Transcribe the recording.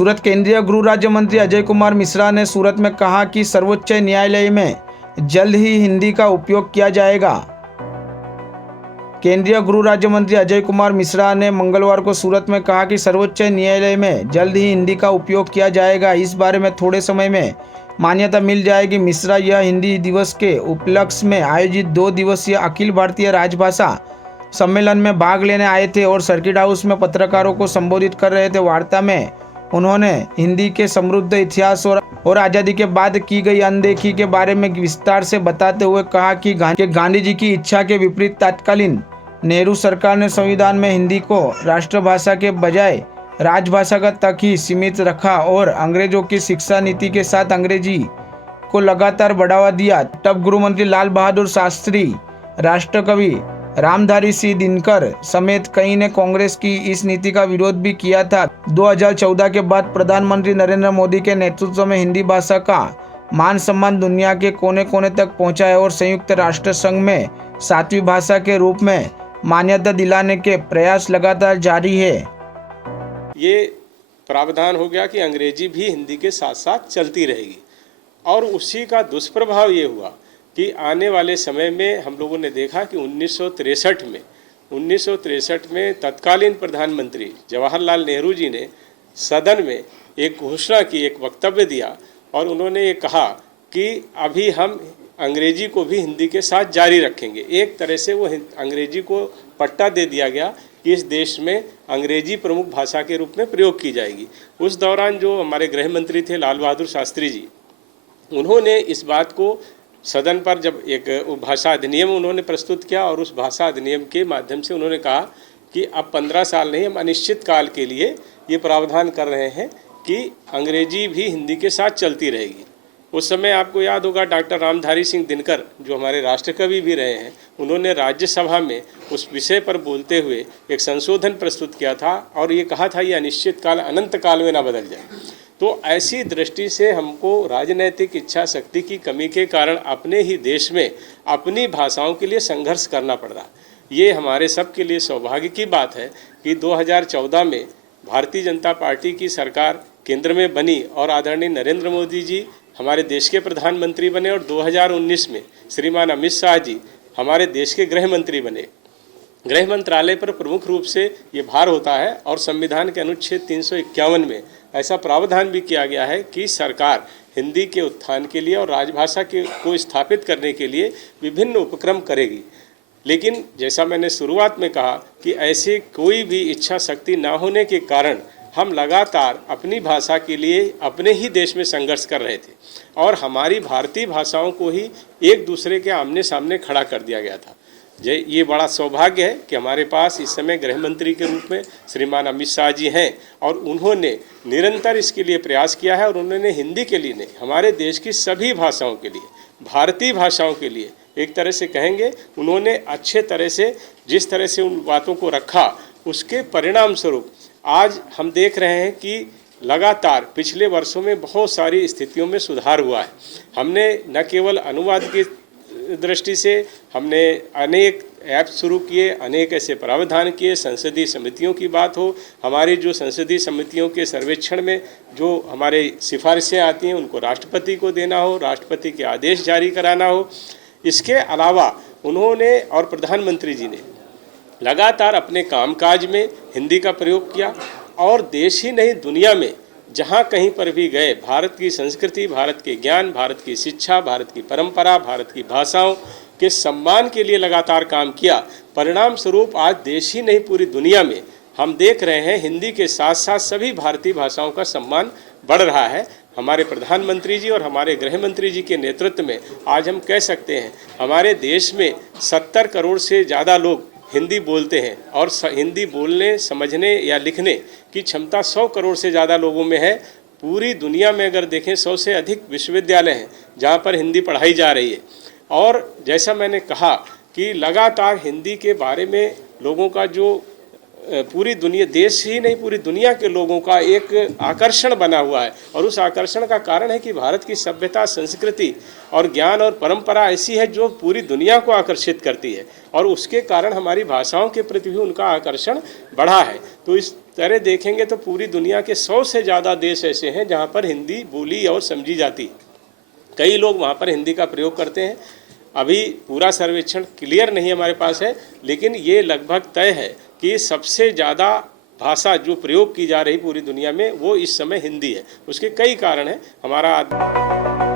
सूरत केंद्रीय गृह राज्य मंत्री अजय कुमार मिश्रा ने सूरत में कहा कि सर्वोच्च न्यायालय में जल्द ही हिंदी का उपयोग किया जाएगा। केंद्रीय गृह राज्य मंत्री अजय कुमार मिश्रा ने मंगलवार को सूरत में कहा कि सर्वोच्च न्यायालय में जल्द ही हिंदी का उपयोग किया जाएगा। इस बारे में थोड़े समय में मान्यता मिल जाएगी। मिश्रा यह हिंदी दिवस के उपलक्ष्य में आयोजित 2 दिवसीय अखिल भारतीय राजभाषा सम्मेलन में भाग लेने आए थे और सर्किट हाउस में पत्रकारों को संबोधित कर रहे थे। वार्ता में उन्होंने हिंदी के समृद्ध इतिहास और आज़ादी के बाद की गई अनदेखी के बारे में विस्तार से बताते हुए कहा कि गांधी जी की इच्छा के विपरीत तत्कालीन नेहरू सरकार ने संविधान में हिंदी को राष्ट्रभाषा के बजाय राजभाषा तक ही सीमित रखा और अंग्रेजों की शिक्षा नीति के साथ अंग्रेजी को लगातार बढ़ावा दिया। तब गृह मंत्री लाल बहादुर शास्त्री, राष्ट्रकवि रामधारी सिंह दिनकर समेत कई ने कांग्रेस की इस नीति का विरोध भी किया था। 2014 के बाद प्रधानमंत्री नरेंद्र मोदी के नेतृत्व में हिंदी भाषा का मान सम्मान दुनिया के कोने कोने तक पहुंचा है और संयुक्त राष्ट्र संघ में 7वीं भाषा के रूप में मान्यता दिलाने के प्रयास लगातार जारी है। ये प्रावधान हो गया कि अंग्रेजी भी हिंदी के साथ साथ चलती रहेगी और उसी का दुष्प्रभाव ये हुआ कि आने वाले समय में हम लोगों ने देखा कि 1963 में तत्कालीन प्रधानमंत्री जवाहरलाल नेहरू जी ने सदन में एक घोषणा की, एक वक्तव्य दिया और उन्होंने ये कहा कि अभी हम अंग्रेजी को भी हिंदी के साथ जारी रखेंगे। एक तरह से वो अंग्रेजी को पट्टा दे दिया गया कि इस देश में अंग्रेजी प्रमुख भाषा के रूप में प्रयोग की जाएगी। उस दौरान जो हमारे गृह मंत्री थे लाल बहादुर शास्त्री जी, उन्होंने इस बात को सदन पर जब एक भाषा अधिनियम उन्होंने प्रस्तुत किया और उस भाषा अधिनियम के माध्यम से उन्होंने कहा कि अब 15 साल नहीं, हम अनिश्चित काल के लिए ये प्रावधान कर रहे हैं कि अंग्रेजी भी हिंदी के साथ चलती रहेगी। उस समय आपको याद होगा डॉक्टर रामधारी सिंह दिनकर जो हमारे राष्ट्रकवि भी रहे हैं, उन्होंने राज्यसभा में उस विषय पर बोलते हुए एक संशोधन प्रस्तुत किया था और ये कहा था ये अनिश्चित काल अनंत काल में ना बदल जाए। तो ऐसी दृष्टि से हमको राजनैतिक इच्छा शक्ति की कमी के कारण अपने ही देश में अपनी भाषाओं के लिए संघर्ष करना पड़ रहा। ये हमारे सब के लिए सौभाग्य की बात है कि 2014 में भारतीय जनता पार्टी की सरकार केंद्र में बनी और आदरणीय नरेंद्र मोदी जी हमारे देश के प्रधानमंत्री बने और 2019 में श्रीमान अमित शाह जी हमारे देश के गृह मंत्री बने। गृह मंत्रालय पर प्रमुख रूप से ये भार होता है और संविधान के अनुच्छेद 351 में ऐसा प्रावधान भी किया गया है कि सरकार हिंदी के उत्थान के लिए और राजभाषा को स्थापित करने के लिए विभिन्न उपक्रम करेगी। लेकिन जैसा मैंने शुरुआत में कहा कि ऐसे कोई भी इच्छा शक्ति ना होने के कारण हम लगातार अपनी भाषा के लिए अपने ही देश में संघर्ष कर रहे थे और हमारी भारतीय भाषाओं को ही एक दूसरे के आमने सामने खड़ा कर दिया गया था। ये बड़ा सौभाग्य है कि हमारे पास इस समय गृह मंत्री के रूप में श्रीमान अमित शाह जी हैं और उन्होंने निरंतर इसके लिए प्रयास किया है और उन्होंने हिंदी के लिए नहीं, हमारे देश की सभी भाषाओं के लिए, भारतीय भाषाओं के लिए एक तरह से कहेंगे उन्होंने अच्छे तरह से जिस तरह से उन बातों को रखा, उसके परिणाम स्वरूप आज हम देख रहे हैं कि लगातार पिछले वर्षों में बहुत सारी स्थितियों में सुधार हुआ है। हमने न केवल अनुवाद की दृष्टि से हमने अनेक ऐप्स शुरू किए, अनेक ऐसे प्रावधान किए, संसदीय समितियों की बात हो, हमारी जो संसदीय समितियों के सर्वेक्षण में जो हमारे सिफारिशें आती हैं उनको राष्ट्रपति को देना हो, राष्ट्रपति के आदेश जारी कराना हो। इसके अलावा उन्होंने और प्रधानमंत्री जी ने लगातार अपने कामकाज में हिंदी का प्रयोग किया और देश ही नहीं दुनिया में जहाँ कहीं पर भी गए भारत की संस्कृति, भारत के ज्ञान, भारत की शिक्षा, भारत की परंपरा, भारत की भाषाओं के सम्मान के लिए लगातार काम किया। परिणाम स्वरूप आज देश ही नहीं पूरी दुनिया में हम देख रहे हैं हिंदी के साथ साथ सभी भारतीय भाषाओं का सम्मान बढ़ रहा है। हमारे प्रधानमंत्री जी और हमारे गृह मंत्री जी के नेतृत्व में आज हम कह सकते हैं हमारे देश में 70 करोड़ से ज़्यादा लोग हिंदी बोलते हैं और हिंदी बोलने, समझने या लिखने की क्षमता 100 करोड़ से ज़्यादा लोगों में है। पूरी दुनिया में अगर देखें 100 से अधिक विश्वविद्यालय हैं जहाँ पर हिंदी पढ़ाई जा रही है। और जैसा मैंने कहा कि लगातार हिंदी के बारे में लोगों का जो पूरी दुनिया, देश ही नहीं पूरी दुनिया के लोगों का एक आकर्षण बना हुआ है और उस आकर्षण का कारण है कि भारत की सभ्यता, संस्कृति और ज्ञान और परंपरा ऐसी है जो पूरी दुनिया को आकर्षित करती है और उसके कारण हमारी भाषाओं के प्रति भी उनका आकर्षण बढ़ा है। तो इस अरे देखेंगे तो पूरी दुनिया के 100 से ज़्यादा देश ऐसे हैं जहाँ पर हिंदी बोली और समझी जाती है। कई लोग वहाँ पर हिंदी का प्रयोग करते हैं। अभी पूरा सर्वेक्षण क्लियर नहीं हमारे पास है, लेकिन ये लगभग तय है कि सबसे ज़्यादा भाषा जो प्रयोग की जा रही पूरी दुनिया में वो इस समय हिंदी है। उसके कई कारण हैं। हमारा